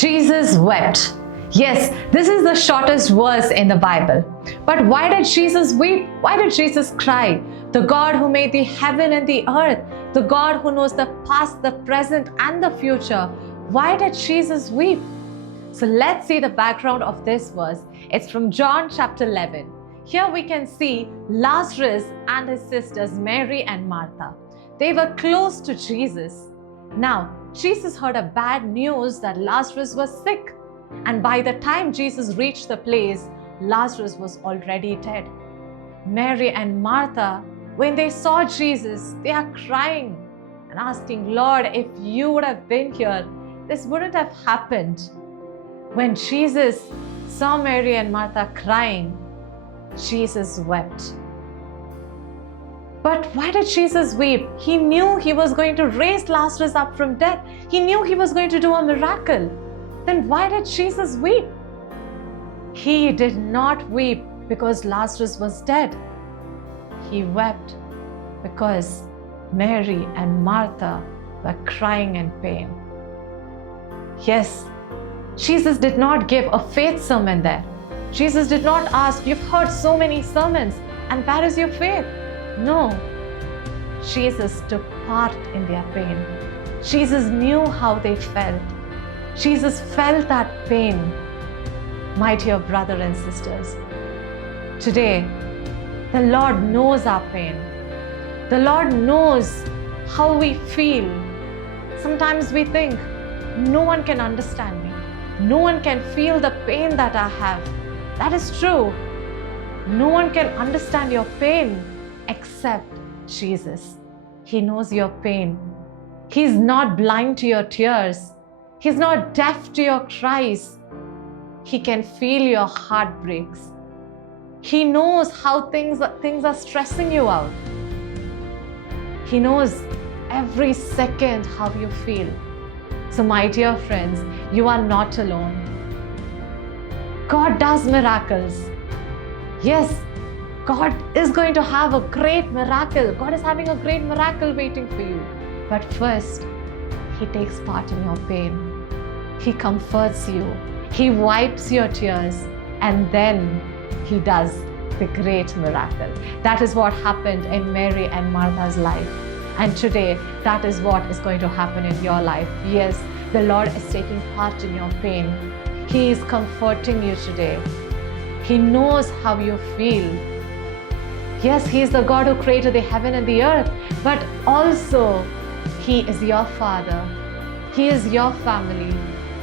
Jesus wept. Yes, this is the shortest verse in the Bible. But why did Jesus weep? Why did Jesus cry? The God who made the heaven and the earth, the God who knows the past, the present, and the future. Why did Jesus weep? So let's see the background of this verse. It's from John chapter 11. Here we can see Lazarus and his sisters Mary and Martha. They were close to Jesus. Now, Jesus heard a bad news that Lazarus was sick. And by the time Jesus reached the place, Lazarus was already dead. Mary and Martha, when they saw Jesus, they are crying and asking, Lord, if you would have been here, this wouldn't have happened. When Jesus saw Mary and Martha crying, Jesus wept. But why did Jesus weep? He knew he was going to raise Lazarus up from death. He knew he was going to do a miracle. Then why did Jesus weep? He did not weep because Lazarus was dead. He wept because Mary and Martha were crying in pain. Yes, Jesus did not give a faith sermon there. Jesus did not ask, you've heard so many sermons, and where is your faith? No. Jesus took part in their pain. Jesus knew how they felt. Jesus felt that pain. My dear brother and sisters, today, the Lord knows our pain. The Lord knows how we feel. Sometimes we think, no one can understand me. No one can feel the pain that I have. That is true. No one can understand your pain except Jesus. He knows your pain. He's not blind to your tears. He's not deaf to your cries. He can feel your heartbreaks. He knows how things are stressing you out. He knows every second how you feel. So my dear friends, you are not alone. God does miracles. Yes, God is going to have a great miracle. God is having a great miracle waiting for you. But first, He takes part in your pain. He comforts you. He wipes your tears. And then He does the great miracle. That is what happened in Mary and Martha's life. And today, that is what is going to happen in your life. Yes, the Lord is taking part in your pain. He is comforting you today. He knows how you feel. Yes, He is the God who created the heaven and the earth, but also He is your Father. He is your family.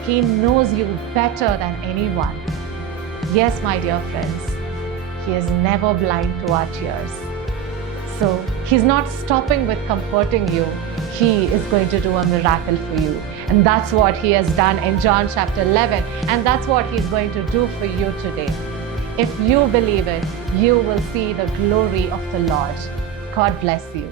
He knows you better than anyone. Yes, my dear friends, He is never blind to our tears. So He's not stopping with comforting you. He is going to do a miracle for you. And that's what He has done in John chapter 11. And that's what He's going to do for you today. If you believe it, you will see the glory of the Lord. God bless you.